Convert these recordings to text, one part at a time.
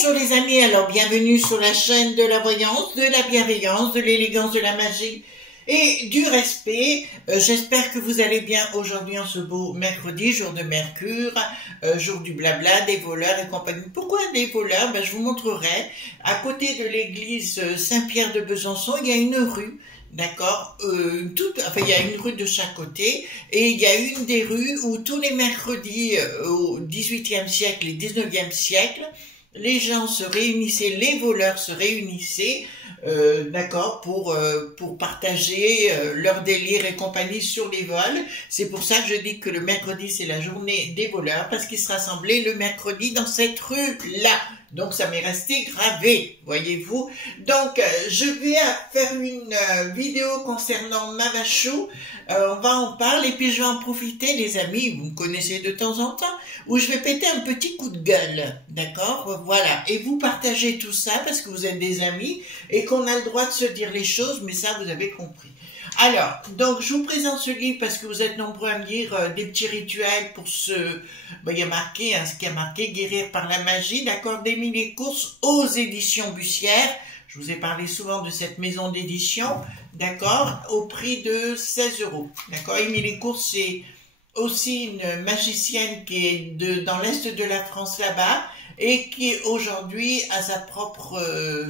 Bonjour les amis, alors bienvenue sur la chaîne de la voyance, de la bienveillance, de l'élégance, de la magie et du respect. J'espère que vous allez bien aujourd'hui en ce beau mercredi, jour de Mercure, jour du blabla, des voleurs et compagnie. Pourquoi des voleurs? Je vous montrerai. À côté de l'église Saint-Pierre de Besançon, il y a une rue. D'accord, il y a une rue de chaque côté et il y a une des rues où tous les mercredis au XVIIIe siècle et XIXe siècle, les gens se réunissaient, les voleurs se réunissaient, d'accord, pour partager leur délire et compagnie sur les vols. C'est pour ça que je dis que le mercredi c'est la journée des voleurs, parce qu'ils se rassemblaient le mercredi dans cette rue-là. Donc ça m'est resté gravé, voyez-vous. Donc je vais faire une vidéo concernant Mavachou. On va en parler et puis je vais en profiter, les amis, vous me connaissez de temps en temps, où je vais péter un petit coup de gueule, d'accord? Voilà, et vous partagez tout ça parce que vous êtes des amis et qu'on a le droit de se dire les choses, mais ça vous avez compris. Alors, donc je vous présente ce livre parce que vous êtes nombreux à me dire des petits rituels pour ce... il y a marqué, ce qui a marqué, guérir par la magie, d'accord, d'Émilie Course aux éditions Bussière. Je vous ai parlé souvent de cette maison d'édition, d'accord, au prix de 16 €. D'accord, Émilie Course, c'est aussi une magicienne qui est dans l'Est de la France là-bas et qui aujourd'hui a sa propre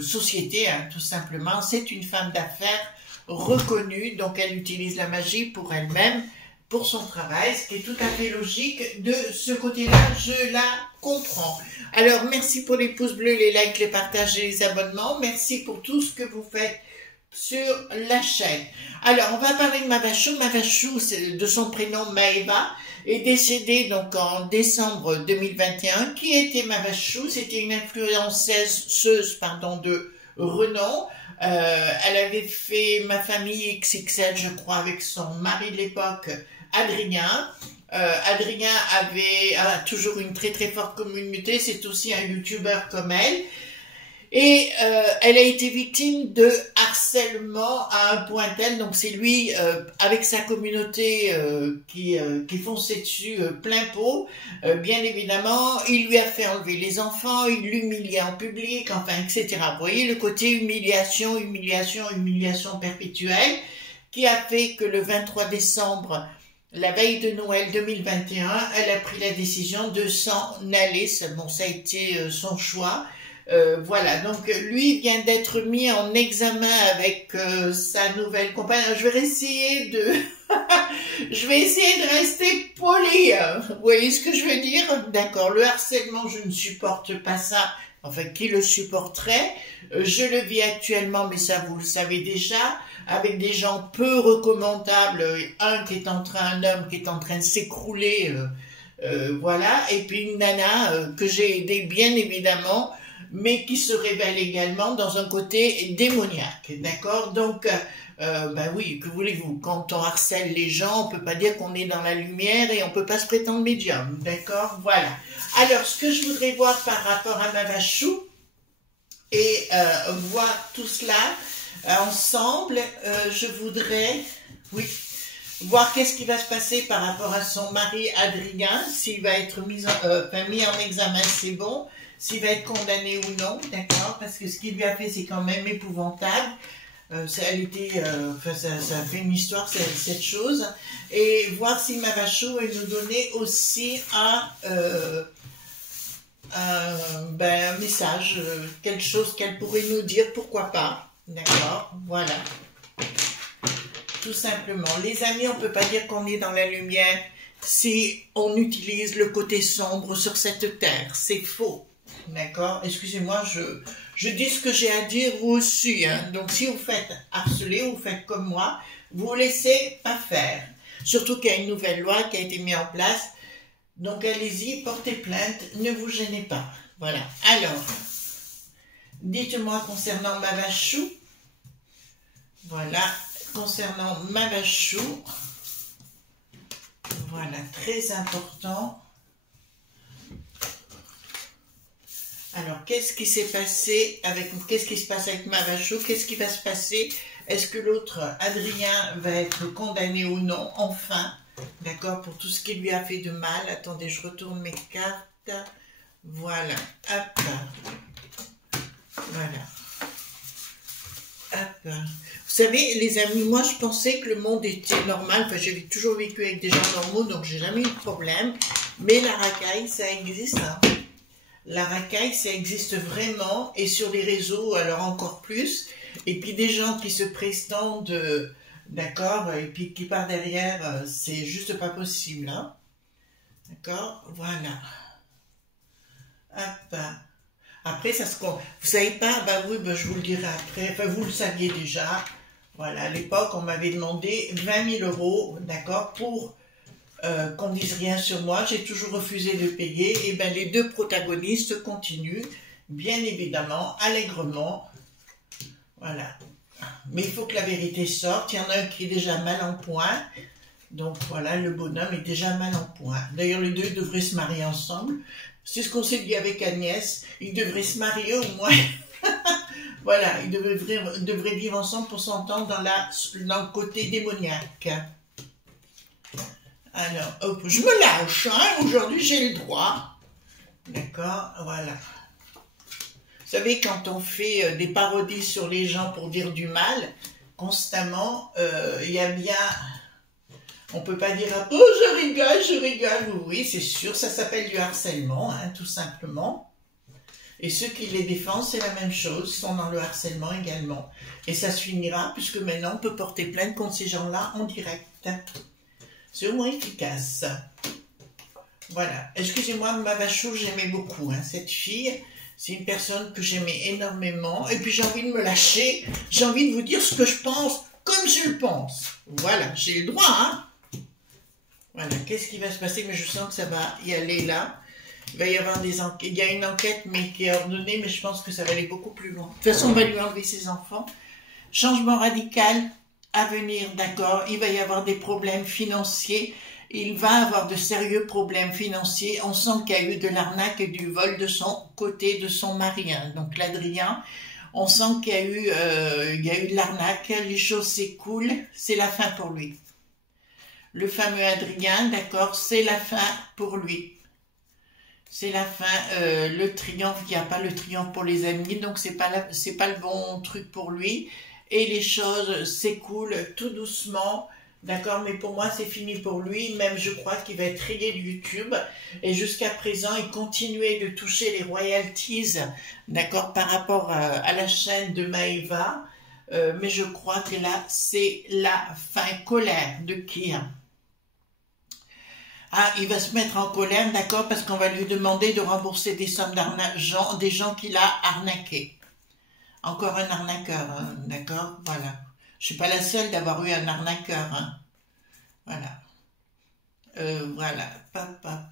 société, tout simplement. C'est une femme d'affaires reconnue, donc elle utilise la magie pour elle-même, pour son travail, ce qui est tout à fait logique. De ce côté-là, je la comprends. Alors, merci pour les pouces bleus, les likes, les partages et les abonnements. Merci pour tout ce que vous faites sur la chaîne. Alors, on va parler de Mavachou. Mavachou, de son prénom Maëva, est décédée donc en décembre 2021. Qui était Mavachou? C'était une influenceuse de renom. Elle avait fait Ma Famille XXL, je crois, avec son mari de l'époque, Adrien. Adrien a toujours une très très forte communauté, c'est aussi un youtubeur comme elle. Et elle a été victime de harcèlement à un point tel, donc c'est lui avec sa communauté qui fonçait dessus plein pot. Bien évidemment, il lui a fait enlever les enfants, il l'humiliait en public, enfin etc. Vous voyez le côté humiliation, humiliation, humiliation perpétuelle qui a fait que le 23 décembre, la veille de Noël 2021, elle a pris la décision de s'en aller. Bon, ça a été son choix. Voilà, donc lui vient d'être mis en examen avec sa nouvelle compagne. Je vais essayer de je vais essayer de rester poli. Vous voyez ce que je veux dire? D'accord, le harcèlement, je ne supporte pas ça. Enfin, qui le supporterait? Je le vis actuellement, mais ça vous le savez déjà, avec des gens peu recommandables. Un homme qui est en train de s'écrouler, voilà, et puis une nana que j'ai aidée bien évidemment, mais qui se révèle également dans un côté démoniaque, d'accord? Donc, oui, que voulez-vous? Quand on harcèle les gens, on peut pas dire qu'on est dans la lumière et on peut pas se prétendre médium, d'accord? Voilà. Alors, ce que je voudrais voir par rapport à Mavachou et voir tout cela ensemble, je voudrais, oui, voir qu'est-ce qui va se passer par rapport à son mari Adrien, s'il va être mis en examen, c'est bon. S'il va être condamné ou non, d'accord, parce que ce qu'il lui a fait, c'est quand même épouvantable. Ça a fait une histoire, cette chose. Et voir si Mavachou va nous donner aussi un message, quelque chose qu'elle pourrait nous dire, pourquoi pas, d'accord, voilà. Tout simplement. Les amis, on ne peut pas dire qu'on est dans la lumière si on utilise le côté sombre sur cette terre, c'est faux. d'accord? Excusez-moi, je dis ce que j'ai à dire, vous aussi, hein. Donc, si vous faites harceler, vous faites comme moi, vous laissez pas faire. Surtout qu'il y a une nouvelle loi qui a été mise en place. Donc, allez-y, portez plainte, ne vous gênez pas. Voilà. Alors, dites-moi concernant ma vachou. Voilà, concernant ma vachou. Voilà, très important. Alors, qu'est-ce qui s'est passé avec, qu'est-ce qui se passe avec ma vachou? Qu'est-ce qui va se passer? Est-ce que l'autre, Adrien, va être condamné ou non? Enfin, d'accord, pour tout ce qui lui a fait de mal. Attendez, je retourne mes cartes. Voilà, hop. Voilà. Hop. Vous savez, les amis, moi, je pensais que le monde était normal. Enfin, j'ai toujours vécu avec des gens normaux, donc j'ai jamais eu de problème. Mais la racaille, ça existe, hein. La racaille, ça existe vraiment, et sur les réseaux, alors encore plus. Et puis des gens qui se prétendent, d'accord, et puis qui partent derrière, c'est juste pas possible, hein. D'accord, voilà. Hop. Après, ça se compte. Vous savez pas, bah oui, bah, je vous le dirai après. Enfin, vous le saviez déjà. Voilà, à l'époque, on m'avait demandé 20 000 €, d'accord, pour qu'on dise rien sur moi. J'ai toujours refusé de payer. Et ben les deux protagonistes continuent, bien évidemment, allègrement. Voilà. Mais il faut que la vérité sorte. Il y en a un qui est déjà mal en point. Donc voilà, le bonhomme est déjà mal en point. D'ailleurs, les deux devraient se marier ensemble. C'est ce qu'on s'est dit avec Agnès. Ils devraient se marier au moins. Voilà, ils devraient vivre ensemble pour s'entendre dans le côté démoniaque. Alors, hop, je me lâche, hein, aujourd'hui j'ai le droit. D'accord, voilà. Vous savez, quand on fait des parodies sur les gens pour dire du mal, constamment, il y a bien... On peut pas dire « Oh, je rigole ». Oui, c'est sûr, ça s'appelle du harcèlement, hein, tout simplement. Et ceux qui les défendent, c'est la même chose, sont dans le harcèlement également. Et ça se finira, puisque maintenant, on peut porter plainte contre ces gens-là en direct. C'est au moins efficace. Voilà. Excusez-moi, ma vachou, j'aimais beaucoup, hein, cette fille. C'est une personne que j'aimais énormément. Et puis, j'ai envie de me lâcher. J'ai envie de vous dire ce que je pense, comme je le pense. Voilà, j'ai le droit, hein. Voilà, qu'est-ce qui va se passer? Mais je sens que ça va y aller là. Il va y avoir des enquêtes. Il y a une enquête, mais qui est ordonnée, mais je pense que ça va aller beaucoup plus loin. De toute façon, on va lui enlever ses enfants. Changement radical à venir, d'accord. Il va y avoir des problèmes financiers. Il va avoir de sérieux problèmes financiers. On sent qu'il y a eu de l'arnaque et du vol de son côté, de son mari, hein. Donc l'Adrien, on sent qu'il y a eu de l'arnaque. Les choses s'écoulent. C'est la fin pour lui. Le fameux Adrien, d'accord, c'est la fin pour lui. C'est la fin, le triomphe, il n'y a pas le triomphe pour les amis, donc c'est pas le bon truc pour lui. Et les choses s'écoulent tout doucement, d'accord, mais pour moi c'est fini pour lui. Même je crois qu'il va être rayé de YouTube. Et jusqu'à présent, il continuait de toucher les royalties, d'accord, par rapport à la chaîne de Maëva. Mais je crois que là, c'est la fin. Colère de qui, hein? Ah, il va se mettre en colère, d'accord, parce qu'on va lui demander de rembourser des sommes d'argent des gens qu'il a arnaqués. Encore un arnaqueur, hein, d'accord, voilà. Je suis pas la seule d'avoir eu un arnaqueur, hein. Voilà. Voilà, papa.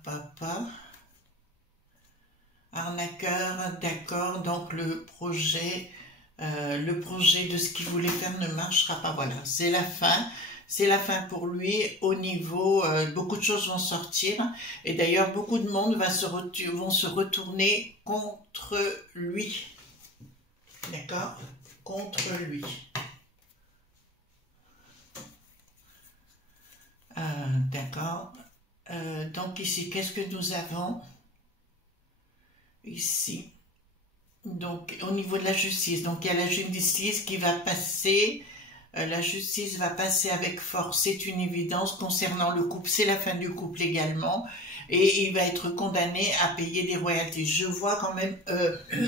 Arnaqueur, d'accord, donc le projet de ce qu'il voulait faire ne marchera pas, voilà, c'est la fin. C'est la fin pour lui au niveau, beaucoup de choses vont sortir et d'ailleurs beaucoup de monde vont se retourner contre lui, d'accord, contre lui. D'accord, donc ici, qu'est-ce que nous avons ici? Donc au niveau de la justice, donc il y a la justice qui va passer. La justice va passer avec force, c'est une évidence concernant le couple, c'est la fin du couple également, et il va être condamné à payer des royalties. Je vois quand même,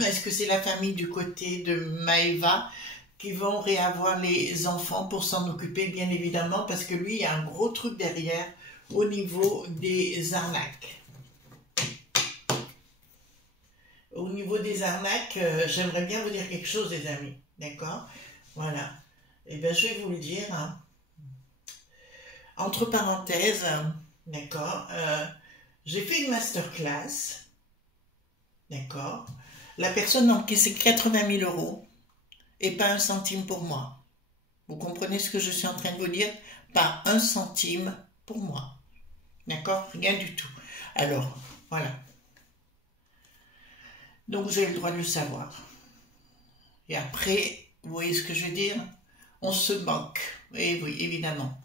est-ce que c'est la famille du côté de Maëva qui vont réavoir les enfants pour s'en occuper, bien évidemment, parce que lui, il y a un gros truc derrière au niveau des arnaques. au niveau des arnaques, j'aimerais bien vous dire quelque chose, les amis. D'accord? Voilà. Et bien, je vais vous le dire. Hein. Entre parenthèses, d'accord, j'ai fait une masterclass. D'accord? La personne a encaissé 80 000 euros et pas un centime pour moi. Vous comprenez ce que je suis en train de vous dire? Pas un centime pour moi. D'accord? Rien du tout. Alors, voilà. Donc, vous avez le droit de le savoir. Et après, vous voyez ce que je veux dire? On se moque. Et oui, évidemment.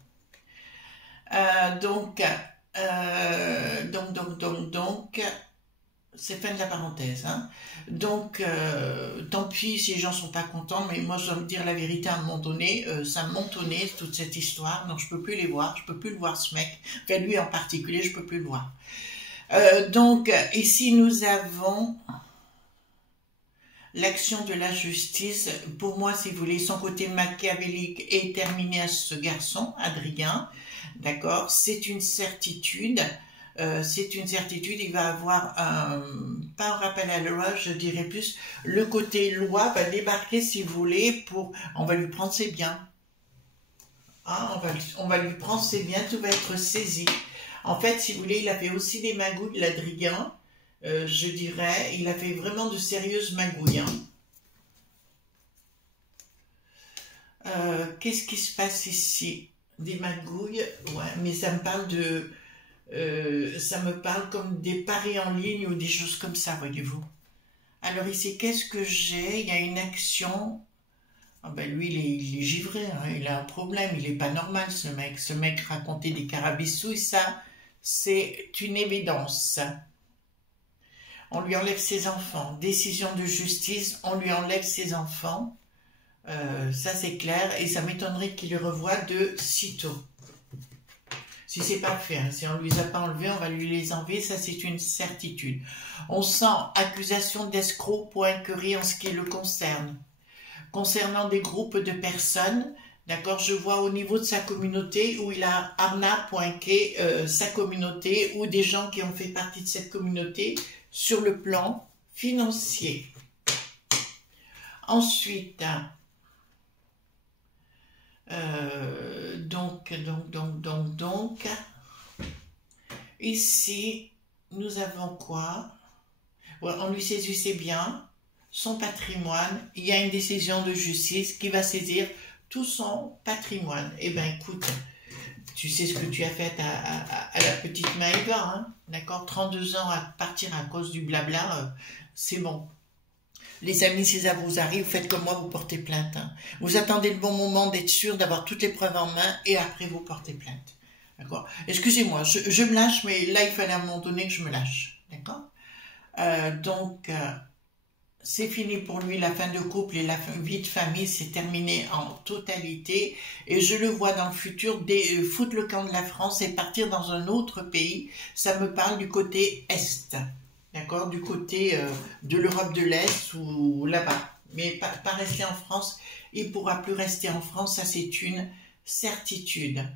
Donc, c'est fin de la parenthèse. Hein. Donc, tant pis si les gens sont pas contents, mais moi, je dois me dire la vérité à un moment donné. Ça m'entonnait, toute cette histoire. Donc, je peux plus les voir. Je peux plus le voir, ce mec. Enfin, lui en particulier, je peux plus le voir. Donc, ici, nous avons l'action de la justice. Pour moi, si vous voulez, son côté machiavélique est terminé à ce garçon, Adrien. D'accord? C'est une certitude. Il va avoir pas un rappel à la loi, je dirais plus, le côté loi va débarquer, si vous voulez, on va lui prendre ses biens. Hein, on va lui prendre ses biens, tout va être saisi. En fait, si vous voulez, il a fait aussi des magouilles, l'Adrien, je dirais, il a fait vraiment de sérieuses magouilles. Hein. Qu'est-ce qui se passe ici? Des magouilles, ouais, mais ça me parle comme des paris en ligne ou des choses comme ça, voyez-vous. Alors ici, qu'est-ce que j'ai? Il y a une action. Ah ben lui, il est givré, hein, il a un problème, il n'est pas normal, ce mec. Ce mec racontait des carabistouilles, ça, c'est une évidence. On lui enlève ses enfants. Décision de justice, on lui enlève ses enfants. Ça, c'est clair, et ça m'étonnerait qu'il les revoie de sitôt. Si c'est pas fait, hein. Si on ne lui a pas enlevé, on va lui les enlever, ça c'est une certitude. On sent accusation d'escroc pour incurie en ce qui le concerne. Concernant des groupes de personnes, d'accord, je vois au niveau de sa communauté où il a arnaqué sa communauté ou des gens qui ont fait partie de cette communauté sur le plan financier. Ensuite, donc, ici, nous avons quoi? Ouais, on lui saisissait bien son patrimoine. Il y a une décision de justice qui va saisir tout son patrimoine. Eh bien, écoute, tu sais ce que tu as fait à la petite Maëva, hein? D'accord? 32 ans à partir à cause du blabla, c'est bon. Les amis, si ça vous arrive, faites comme moi, vous portez plainte. Hein. Vous attendez le bon moment d'être sûr d'avoir toutes les preuves en main et après vous portez plainte. D'accord? Excusez-moi, je me lâche, mais là, il fallait à un moment donné que je me lâche. D'accord? Donc, c'est fini pour lui, la fin de couple et la vie de famille, c'est terminé en totalité. Et je le vois dans le futur foutre le camp de la France et partir dans un autre pays. Ça me parle du côté Est. D'accord, du côté de l'Europe de l'Est ou là-bas. Mais pas rester en France. Il ne pourra plus rester en France, ça c'est une certitude.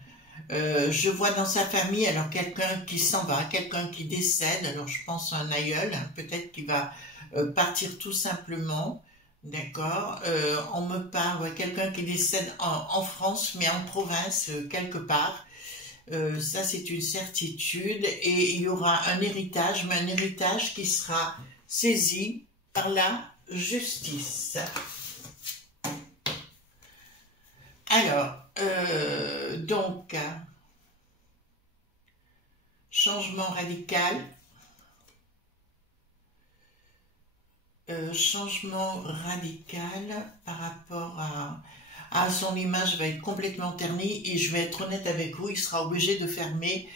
Je vois dans sa famille, alors quelqu'un qui s'en va, quelqu'un qui décède, alors je pense à un aïeul, hein, peut-être qu'il va partir tout simplement. D'accord, on me parle, quelqu'un qui décède en France, mais en province, quelque part. Ça, c'est une certitude. Et il y aura un héritage, mais un héritage qui sera saisi par la justice. Alors, donc, changement radical. Changement radical par rapport à son image va être complètement ternie et je vais être honnête avec vous, il sera obligé de fermer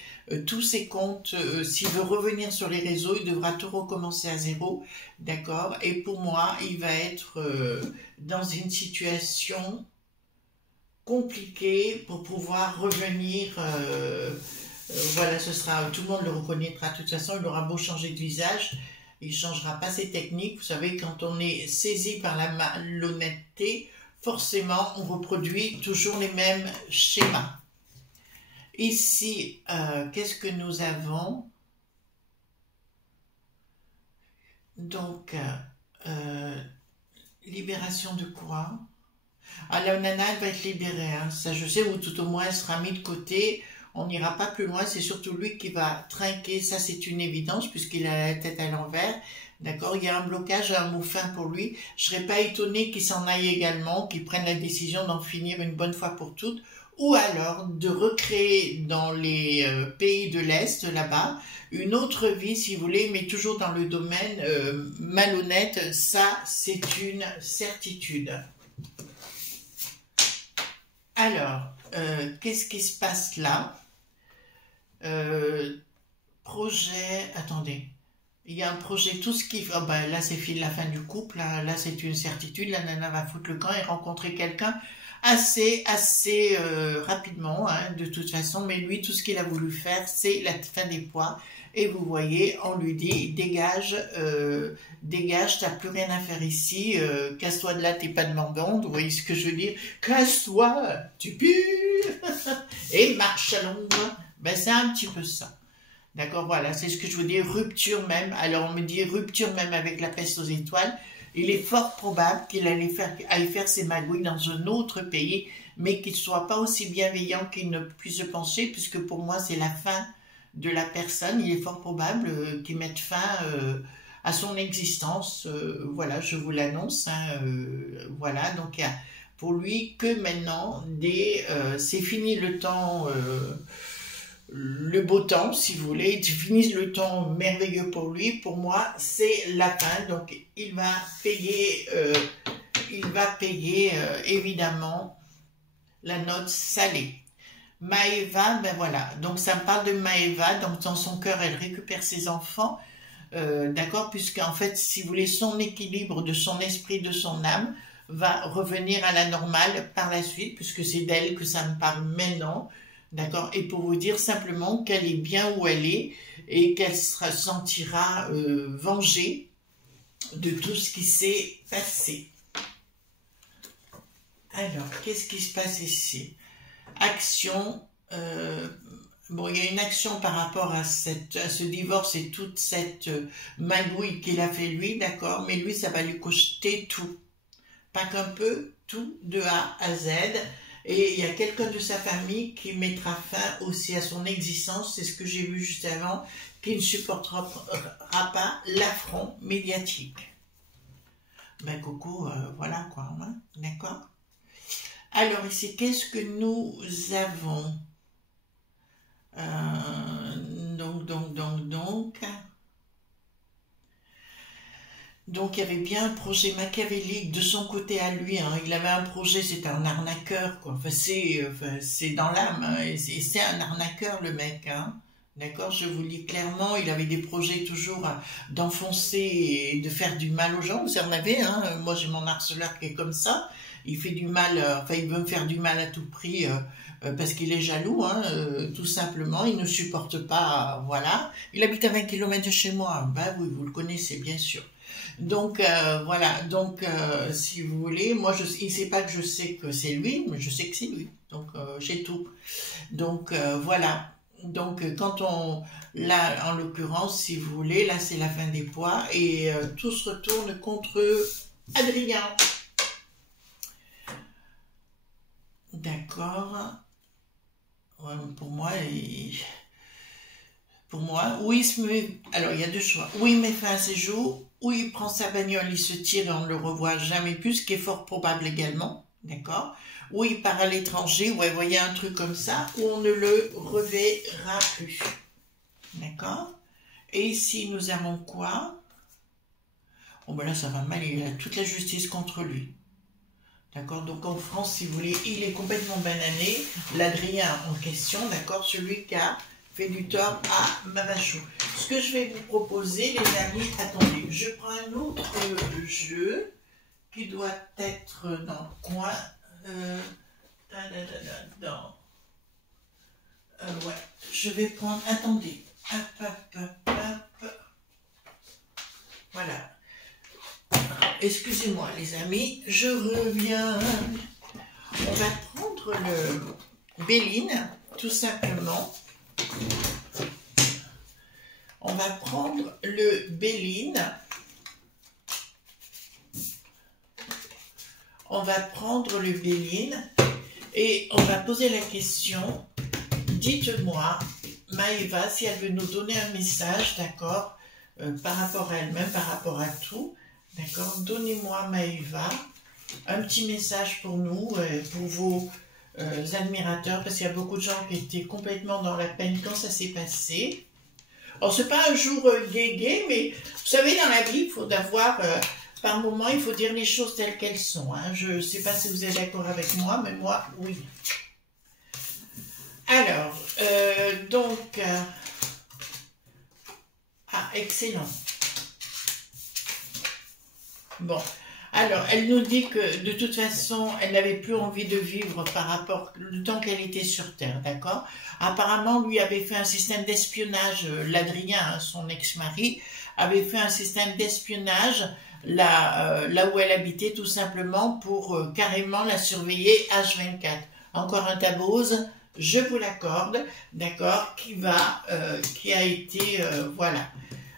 tous ses comptes. S'il veut revenir sur les réseaux, il devra tout recommencer à zéro, d'accord? Et pour moi, il va être dans une situation compliquée pour pouvoir revenir. Voilà, ce sera, tout le monde le reconnaîtra de toute façon, il aura beau changer de visage. Il ne changera pas ses techniques. Vous savez, quand on est saisi par la malhonnêteté, forcément, on reproduit toujours les mêmes schémas. Ici, qu'est-ce que nous avons? Donc, libération de quoi? Ah, la nana, elle va être libérée, hein. Ça je sais, ou tout au moins elle sera mise de côté. On n'ira pas plus loin, c'est surtout lui qui va trinquer, ça c'est une évidence, puisqu'il a la tête à l'envers. D'accord, il y a un blocage, un mot fin pour lui. Je serais pas étonnée qu'il s'en aille également, qu'il prenne la décision d'en finir une bonne fois pour toutes, ou alors de recréer dans les pays de l'Est, là-bas, une autre vie, si vous voulez, mais toujours dans le domaine malhonnête. Ça, c'est une certitude. Alors, qu'est-ce qui se passe là? Projet, attendez. Il y a un projet, tout ce qui... Oh ben, là, c'est la fin du couple. Là c'est une certitude. La nana va foutre le camp et rencontrer quelqu'un assez rapidement, hein, de toute façon. Mais lui, tout ce qu'il a voulu faire, c'est la fin des poids. Et vous voyez, on lui dit, dégage, dégage, t'as plus rien à faire ici, casse-toi de là, t'es pas demandante, vous voyez ce que je veux dire? Casse-toi, tu pues, et marche à l'ombre. Ben, c'est un petit peu ça. D'accord, voilà, c'est ce que je veux dire, rupture même. Alors, on me dit rupture même avec la peste aux étoiles. Il est fort probable qu'il aille faire ses magouilles dans un autre pays, mais qu'il ne soit pas aussi bienveillant qu'il ne puisse se penser, puisque pour moi, c'est la fin de la personne. Il est fort probable qu'il mette fin à son existence. Voilà, je vous l'annonce. Hein, voilà, donc il y a pour lui que maintenant, c'est fini le temps... le beau temps, si vous voulez, tu finisses le temps merveilleux pour lui. Pour moi, c'est la fin. Donc, il va payer évidemment la note salée. Maëva, ben voilà. Donc, ça me parle de Maëva. Donc, dans son cœur, elle récupère ses enfants. D'accord, puisqu'en fait, si vous voulez, son équilibre de son esprit, de son âme, va revenir à la normale par la suite, puisque c'est d'elle que ça me parle maintenant. D'accord, et pour vous dire simplement qu'elle est bien où elle est et qu'elle se sentira vengée de tout ce qui s'est passé. Alors, qu'est-ce qui se passe ici? Action. Bon, il y a une action par rapport à ce divorce et toute cette magouille qu'il a fait lui, d'accord, mais lui, ça va lui coûter tout. Pas qu'un peu, tout, de A à Z. Et il y a quelqu'un de sa famille qui mettra fin aussi à son existence, c'est ce que j'ai vu juste avant, qui ne supportera pas l'affront médiatique. Ben coucou, voilà quoi, hein, d'accord? Alors ici, qu'est-ce que nous avons? Donc, il y avait bien un projet machiavélique de son côté à lui. Hein. Il avait un projet, c'était un arnaqueur, quoi. Enfin, c'est dans l'âme. Hein. Et c'est un arnaqueur, le mec. Hein. D'accord, je vous le dis clairement. Il avait des projets toujours d'enfoncer et de faire du mal aux gens. Vous en avez, hein. Moi, j'ai mon harceleur qui est comme ça. Il fait du mal, enfin, il veut me faire du mal à tout prix. Parce qu'il est jaloux, hein, tout simplement, il ne supporte pas, voilà. Il habite à 20 km de chez moi, ben oui, vous le connaissez bien sûr. Donc voilà, donc si vous voulez, moi il ne sait pas que je sais que c'est lui, mais je sais que c'est lui, donc j'ai tout. Donc voilà, donc là en l'occurrence, si vous voulez, là c'est la fin des poids et tout se retourne contre Adrien. D'accord. Ouais, pour moi, où il se met... Alors, il y a deux choix. Ou il met fin à ses jours, ou il prend sa bagnole, il se tire et on ne le revoit jamais plus, ce qui est fort probable également, d'accord? Ou il part à l'étranger, ouais, vous voyez un truc comme ça, où on ne le reverra plus, d'accord? Et ici, nous avons quoi? Bon, ben là, ça va mal, il a toute la justice contre lui. D'accord, donc en France, si vous voulez, il est complètement banané. L'Adrien en question, d'accord, celui qui a fait du tort à Mavachou. Ce que je vais vous proposer, les amis, attendez, je prends un autre jeu qui doit être dans le coin. Ouais, je vais prendre, attendez, hop. Voilà. Excusez-moi les amis, je reviens. On va prendre le Béline, tout simplement. On va prendre le Béline. on va prendre le Béline et on va poser la question. Dites-moi, Maëva, si elle veut nous donner un message, d'accord, par rapport à elle-même, par rapport à tout, d'accord, donnez-moi, Maëva, un petit message pour nous, pour vos admirateurs, parce qu'il y a beaucoup de gens qui étaient complètement dans la peine quand ça s'est passé. Alors, c'est pas un jour gai, mais vous savez, dans la vie, il faut avoir, par moment, il faut dire les choses telles qu'elles sont. Hein. Je ne sais pas si vous êtes d'accord avec moi, mais moi, oui. Alors, ah, excellent. Bon, alors, elle nous dit que, de toute façon, elle n'avait plus envie de vivre par rapport au temps qu'elle était sur Terre, d'accord? Apparemment, lui avait fait un système d'espionnage, l'Adrien, hein, son ex-mari, avait fait un système d'espionnage là où elle habitait, tout simplement, pour carrément la surveiller H24. Encore un tabose, je vous l'accorde, d'accord, qui a été, voilà.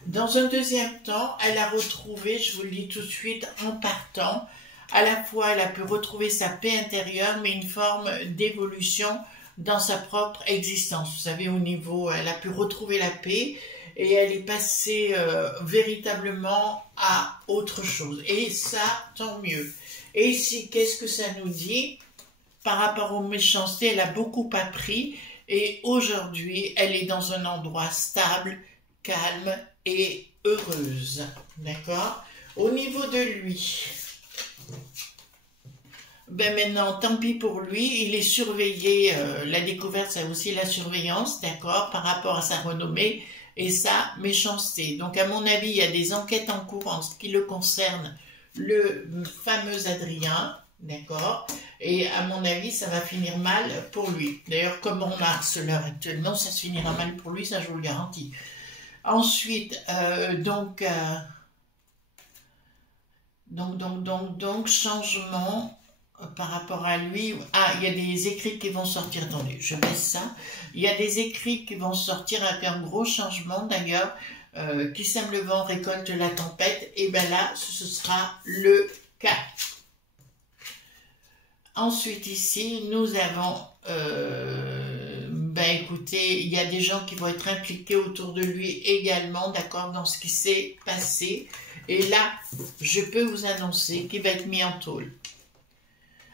Dans un deuxième temps, elle a retrouvé, je vous le dis tout de suite, en partant, à la fois elle a pu retrouver sa paix intérieure, mais une forme d'évolution dans sa propre existence. Vous savez, au niveau, elle a pu retrouver la paix et elle est passée véritablement à autre chose. Et ça, tant mieux. Et ici, qu'est-ce que ça nous dit? Par rapport aux méchancetés, elle a beaucoup appris et aujourd'hui, elle est dans un endroit stable, calme et heureuse, d'accord? Au niveau de lui, ben maintenant, tant pis pour lui, il est surveillé, la découverte, c'est aussi la surveillance, d'accord, par rapport à sa renommée et sa méchanceté. Donc, à mon avis, il y a des enquêtes en cours en ce qui le concerne, le fameux Adrien, d'accord, et à mon avis, ça va finir mal pour lui. D'ailleurs, comme on harceleur actuellement, ça se finira mal pour lui, ça je vous le garantis. Ensuite, changement par rapport à lui. Ah, il y a des écrits qui vont sortir. Attendez, je baisse ça. Il y a des écrits qui vont sortir avec un gros changement d'ailleurs. Qui sème le vent récolte la tempête. Et bien là, ce sera le cas. Ensuite, ici, nous avons... ben écoutez, il y a des gens qui vont être impliqués autour de lui également, d'accord, dans ce qui s'est passé. Et là, je peux vous annoncer qu'il va être mis en tôle.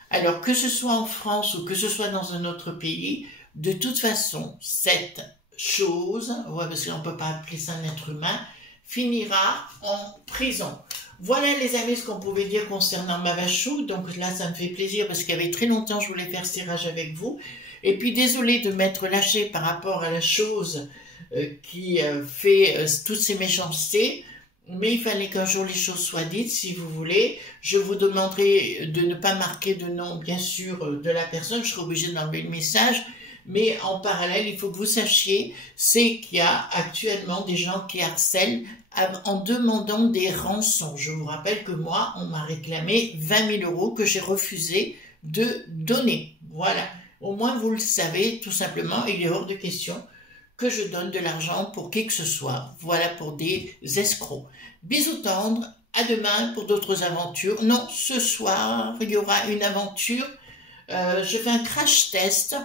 Alors, que ce soit en France ou que ce soit dans un autre pays, de toute façon, cette chose, ouais, parce qu'on ne peut pas appeler ça un être humain, finira en prison. Voilà les amis ce qu'on pouvait dire concernant Mavachou. Donc là, ça me fait plaisir parce qu'il y avait très longtemps, je voulais faire ce tirage avec vous. Et puis, désolé de m'être lâché par rapport à la chose qui fait toutes ces méchancetés. Mais il fallait qu'un jour les choses soient dites, si vous voulez. Je vous demanderai de ne pas marquer de nom, bien sûr, de la personne. Je serai obligée d'enlever le message. Mais en parallèle, il faut que vous sachiez, c'est qu'il y a actuellement des gens qui harcèlent en demandant des rançons. Je vous rappelle que moi, on m'a réclamé 20 000 € que j'ai refusé de donner. Voilà. Au moins, vous le savez, tout simplement, il est hors de question que je donne de l'argent pour qui que ce soit. Voilà pour des escrocs. Bisous tendres, à demain pour d'autres aventures. Non, ce soir, il y aura une aventure. Je fais un crash test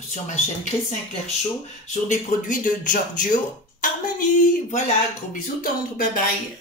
sur ma chaîne Christian Clair Show sur des produits de Giorgio Armani. Voilà, gros bisous tendres, bye bye.